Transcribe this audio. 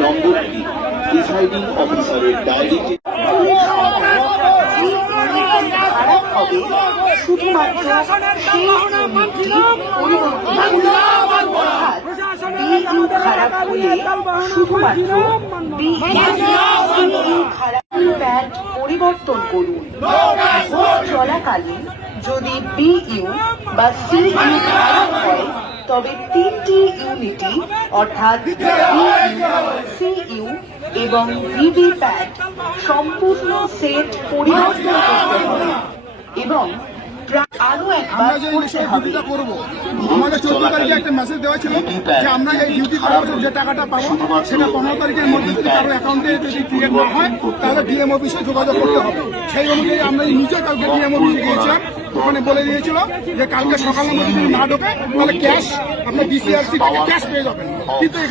নম্বরটি প্রিসাইডিং অফিসারের ডায়েরিতে শুধুমাত্র খারাপ হলে শুধুমাত্র প্যাড পরিবর্তন করুন। চলাকালীন যদি বিইউ বা সিইউ খারাপ হয় তবে 3টি ইউনিটই অর্থাৎ বিইউ, সিইউ এবং ভিভি প্যাড সম্পূর্ণ সেট পরিবর্তন করতে হবে এবং আরো একবার করতে হবে। আমাদের 14 তারিখে একটা মেসেজ দেওয়া ছিল যে আমরা এই ডিউটি করার যে টাকাটা পাবো সেটা 15 তারিখের মধ্যে যদি কারো অ্যাকাউন্টে যদি ক্রিয়েট না হয় তাহলে ডিএম অফিসে যোগাযোগ করতে হবে। সেই অনুযায়ী আমরা নিজে কালকে ডিএম অফিসে গিয়েছিলাম, ওখানে বলে দিয়েছিল যে কালকে সকালের মধ্যে যদি না ঢোকে তাহলে ক্যাশ আপনার ডিসিআরসি থেকে ক্যাশ পেয়ে যাবেন। কিন্তু এখানে